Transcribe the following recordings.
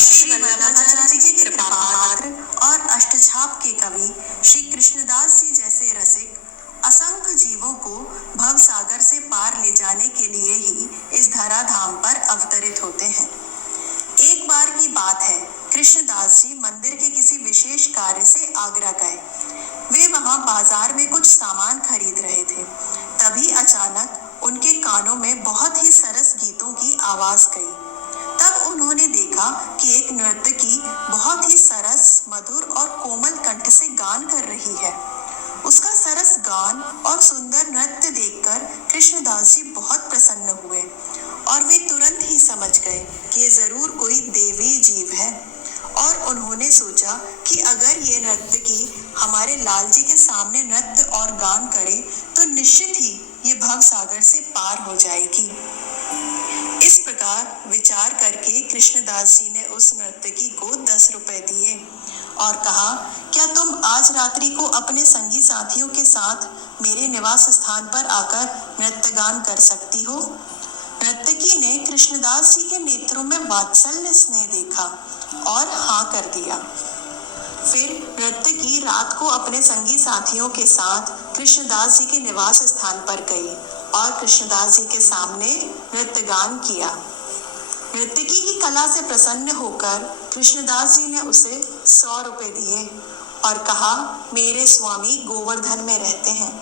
श्री वल्लभाचार्य जी के कृपा पात्र और अष्टछाप के कवि श्री कृष्णदास जी जैसे रसिक असंख्य जीवों को भव सागर से पार ले जाने के लिए ही इस धराधाम पर अवतरित होते हैं। एक बार की बात है, कृष्णदास जी मंदिर के किसी विशेष कार्य से आगरा गए। वे वहां बाजार में कुछ सामान खरीद रहे थे। तभी अचानक उनके कानों में बहुत ही सरस गीतों की आवाज गई। तब उन्होंने देखा कि एक नर्तकी बहुत ही सरस, मधुर और कोमल कंठ से गान कर रही है। उसका सरस गान और सुंदर नृत्य देखकर कृष्णदास जी बहुत प्रसन्न हुए और वे तुरंत ही समझ गए कि ये जरूर कोई देवी जीव है। और उन्होंने सोचा कि अगर ये नर्तकी हमारे लाल जी के सामने नृत्य और गान करे तो निश्चित ही ये भव सागर से पार हो जाएगी। इस प्रकार विचार करके कृष्णदास जी ने उस नर्तकी को 10 रुपए दिए और कहा, क्या तुम आज रात्रि को अपने संगी साथियों के साथ मेरे निवास स्थान पर आकर नृत्य गान कर सकती हो? नर्तकी ने कृष्णदास जी के नेत्रों में वात्सल्य स्नेह देखा और हाँ कर दिया। फिर नर्तकी रात को अपने संगी साथियों के साथ कृष्णदास जी के निवास स्थान पर गई और कृष्णदास जी के सामने नृत्य गान किया। नर्तकी की कला से प्रसन्न होकर कृष्णदास जी ने उसे 100 रुपए दिए और कहा, मेरे स्वामी गोवर्धन में रहते हैं,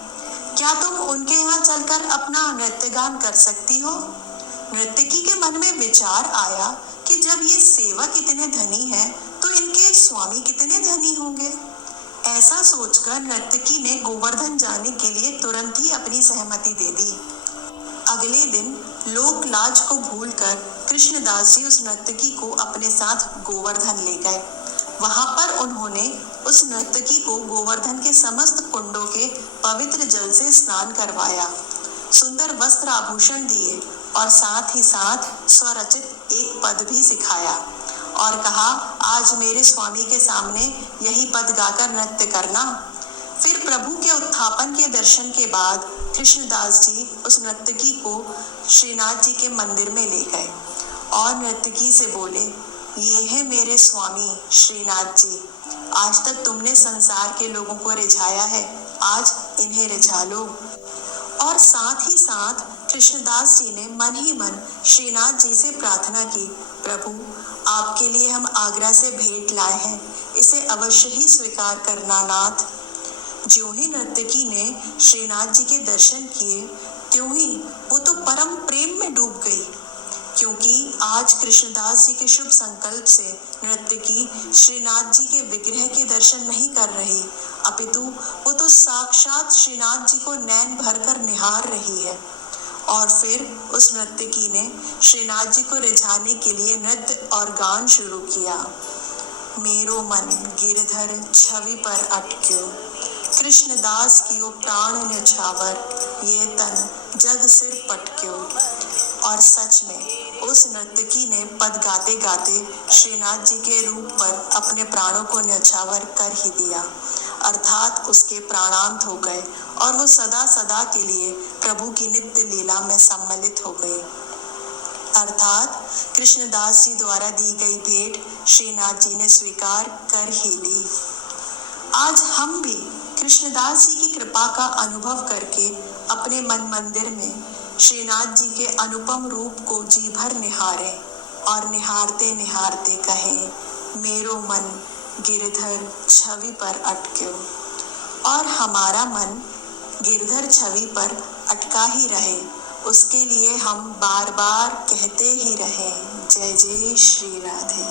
क्या तुम उनके यहाँ चलकर अपना नृत्य गान कर सकती हो? नर्तकी के मन में विचार आया कि जब ये सेवक इतने धनी हैं, तो इनके स्वामी कितने धनी होंगे। ऐसा सोचकर नर्तकी ने गोवर्धन जाने के लिए तुरंत ही अपनी सहमति दे दी। अगले दिन लोक लाज को भूलकर कृष्णदास जी उस नर्तकी को अपने साथ गोवर्धन ले गए। वहां पर उन्होंने उस नर्तकी को गोवर्धन के समस्त कुंडों के पवित्र जल से स्नान करवाया, सुंदर वस्त्र आभूषण दिए और साथ ही साथ स्वरचित एक पद भी सिखाया और कहा, आज मेरे स्वामी के सामने यही पद गाकर नृत्य करना। फिर प्रभु के उत्थापन के दर्शन के बाद कृष्णदास जी उस नर्तकी को श्रीनाथ जी के मंदिर में ले गए और नर्तकी से बोले, ये है मेरे स्वामी श्रीनाथ जी, आज तक तुमने संसार के लोगों को रिझाया है, आज इन्हें रिझा लो। और साथ ही साथ कृष्णदास जी ने मन ही मन श्रीनाथ जी से प्रार्थना की, प्रभु आपके लिए हम आगरा से भेंट लाए हैं, इसे अवश्य ही स्वीकार करना नाथ। ज्यों ही नर्तकी ने श्रीनाथ जी के दर्शन किए, त्यों ही वो तो परम प्रेम में डूब गई, क्योंकि आज कृष्णदास जी के शुभ संकल्प से नर्तकी श्रीनाथ जी के विग्रह के दर्शन नहीं कर रही, अपितु वो तो साक्षात श्रीनाथ जी को नैन भरकर निहार रही है। और फिर उस नर्तकी ने श्रीनाथ जी को रिझाने के लिए नृत्य और गान शुरू किया। मेरो मन गिरधर छवि पर अटक्यो, कृष्णदास की ओ प्राण न्यौछावर, ये तन जग सिर पटक्यो। और सच में उस नर्तकी ने पद गाते गाते श्रीनाथ जी के रूप पर अपने प्राणों को न्यौछावर कर ही दिया, अर्थात उसके प्राणांत हो गए और वो सदा सदा के लिए प्रभु की नित्य लीला में सम्मिलित हो गई। अर्थात कृष्णदास जी द्वारा दी गई भेंट श्रीनाथ जी ने स्वीकार कर ही ली। आज हम भी कृष्णदास जी की कृपा का अनुभव करके अपने मन मंदिर में श्रीनाथ जी के अनुपम रूप को जी भर निहारें और निहारते निहारते कहें, मेरो मन गिरधर छवि पर अटक्यो। और हमारा मन गिरधर छवि पर अटका ही रहे, उसके लिए हम बार बार कहते ही रहें, जय जय श्री राधे।